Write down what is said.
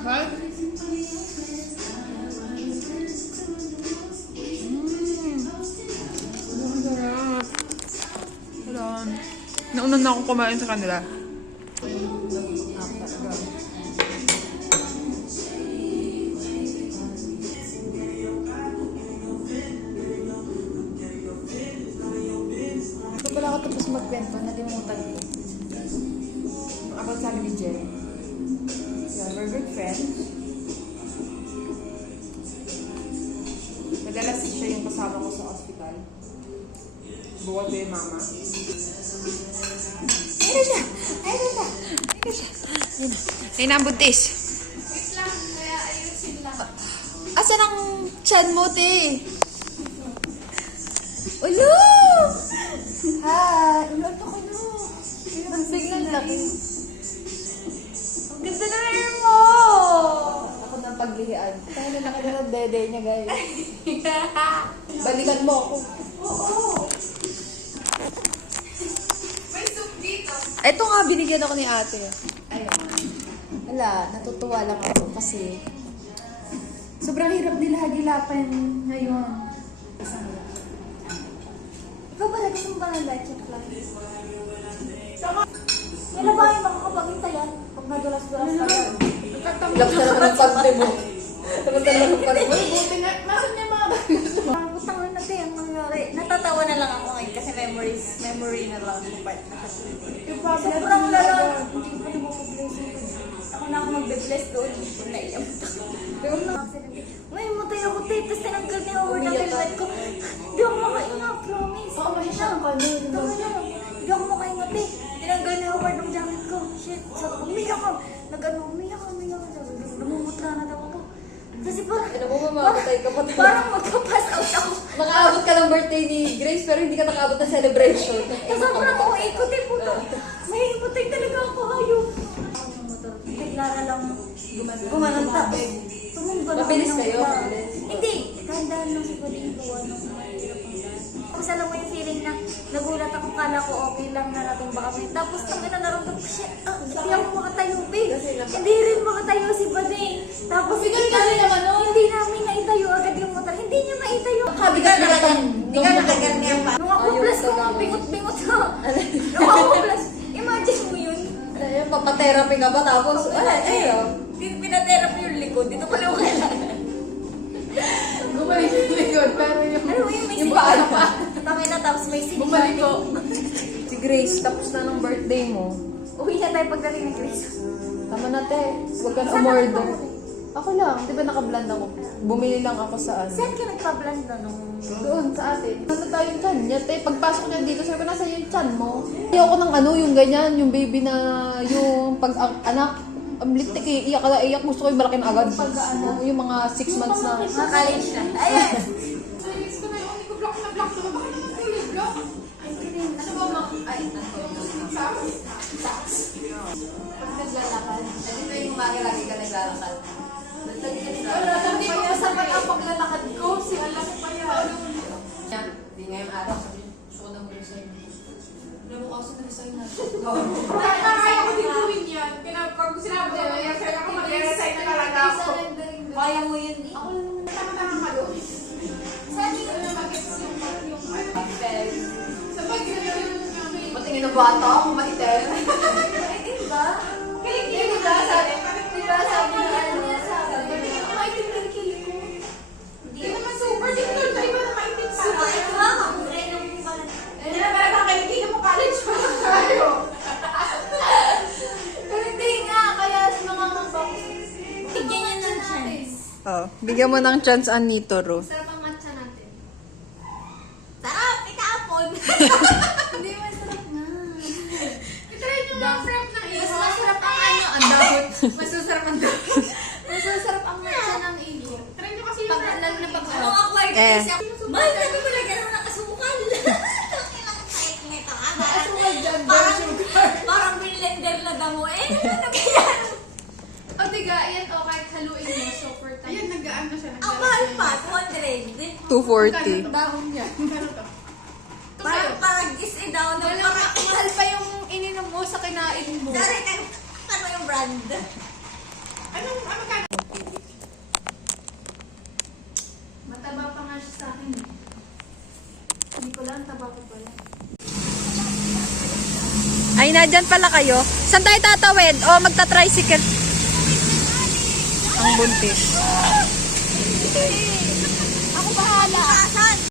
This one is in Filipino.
What? Nauna na akong kumain sa kanila. Ito pala ako tapos magkwento, nalimutan ko. About sa amin ni Jerry. Yeah, we're good friends. Madalas siya yung kasama ko sa hospital. Bukod ba yung mama? Ayun na siya! Ayun na! Ayun na siya! Ay, nabuntis. Wait lang, kaya ayusin lang. Asan ang chan mo, te? Ulo! Hi! Ulo to ko no! Ang biglang laki. Ang ganda na rin mo! Ako ng paglihian. Kaya na laki na ng dede niya, guys. Balikan mo ako. Oo. May soup dito. Ito nga, binigyan ako ni ate. Ayun. Wala, natutuwa lang ako kasi sobrang hirap nila hagilapan ngayon. Ikaw ba gusto mo ba ng light check lang? Kailan ba yung makakapagintay yan? Pag nadulas-dulas ka yan. Ilap ka naman ng pagde mo. Tapos talaga ng pagde mo. Buti nga, masan niya mga Putang na natin ang nangyari. Natatawa na lang ako ngayon kasi memory na lang yung part na kasi. Sobrang lala. Hindi ko pa namabless. Ako na ako magbe-bless doon. Naiyak. Doon na. Ngayon mo tayo ako tayo. Tapos tinanggal ni Howard ang helmet ko. Hindi ako makainga. Promise. Oo, masyadong ka. Hindi ako makainga. Tinanggal ni Howard ang jacket ko. Shit. Sabi ko, umiyak ako. Umiyak ako. Namumutra na daw ako. Kasi parang... Ano mo, mamamatay ka pa. Parang magka-pass out ako. Makaabot ka ng birthday ni Grace pero hindi ka nakaabot ng celebration. Kasi parang ako ikutin po to. May ikutin talaga ako hayop. Bigla na lang gumananta. Tumumba na Mabilis ako ng kayo? bigla. Mabilis? Hindi. Dahan-dahan lang si Bading gawa ng mahirap. Tapos alam mo yung feeling na nagulat ako, kala ko okay lang na natumba kami. Tapos nang naramdaman ko, shit, hindi ako makatayo, babe. Hindi rin makatayo si Bading. Tapos hindi namin naitayo agad yung motor. Hindi niya maitayo. Kabigat na ka. Hindi ka nakaganyan pa. Nung ako plus ko, bingot-bingot ka. Nung ako plus, imagine mo yun. Ano yun, papatherapy ka ba tapos? Wala, ayun. Pinaterapy yung likod. Dito pala yung kailangan. Bumalik yung likod pero yung... Ano mo yung may Yung paa pa. Tangin na tapos may sinig. Bumalik ko. Si Grace, tapos na ng birthday mo. Uwi na tayo pagdating ni Grace. Tama na, te. Huwag ka na umorder. Ako lang, di ba naka-blend ako? Bumili lang ako sa ano. Saan ka nagpa-blend na nung... Doon, sa atin. Ano tayo yung chan niya, te? Pagpasok niya dito, sabi ko, nasa yung chan mo? Ayoko ng ano, yung ganyan, yung baby na, yung pag-anak. Ang litik eh, iyak ka na iyak. Gusto ko yung malaki na agad. Yung mga 6 months na. Naka-college na. Ayan! Service ko na yung hindi ko block na block. So, bakit naman kulay block? Ano ba ma... Ay, socks? Pag naglalakad, dito yung umaga lagi ka naglalakad. Wala, hindi ko masama ang paglalakad ko. Si alam ko pa yan. Hindi ngayong araw, sabi gusto ko na muna sa'yo. Alam mo kasi na-resign na. Kaya ko din gawin yan. Pag sinabi ko na yan, kaya ako mag-resign na talaga ako. Kaya mo yun eh. Ako lang naman tama-tama ka doon. Saan Hindi ko na mag-gets yung sa pag Patingin ng bata, kumaitin. Maitim ba? Hindi mo ba sabi? Diba sabi na ano niya sabi? Maitim ka kilig ko. Hindi naman super. Di ko na iba na maitim pa. Sumakit ka? Kamuray ng parang... Hindi na pala baka hindi na mo college pa tayo. Pero hindi nga, kaya mga mabang. Bigyan niya ng chance. Oh, bigyan mo ng chance ang Nito, Ro. Sarap ang matcha natin. Sarap! Itapon! Hindi masarap na. Itry nyo mga frap ng iyo. Mas masarap ang ano, ang dahon. Mas masarap ang dahon. Mas masarap ang matcha ng iyo. Try nyo kasi yung Pag frap. lalo na pag anong acquired Eh. taste ako. Mahal sabi ko lagyan mo ng asukal. Ilang kahit nito ha. Asukal dyan, Parang blender na damo eh. Ano kaya? O diga, ayan o, kahit haluin mo. So, for time. Ayan, nag-aan na siya. Ang mahal pa, 200. 240. Dahon niya. Ano to? Parang is daw na Wala parang mahal pa yung ininom mo sa kinain mo. Dari, ano yung brand? Ay, Mataba pa nga siya sa akin eh. Hindi ko lang, taba ko pala. Ay, nadyan pala kayo. Saan tayo tatawid? O, magta-tricycle. Ang buntis. Ako bahala.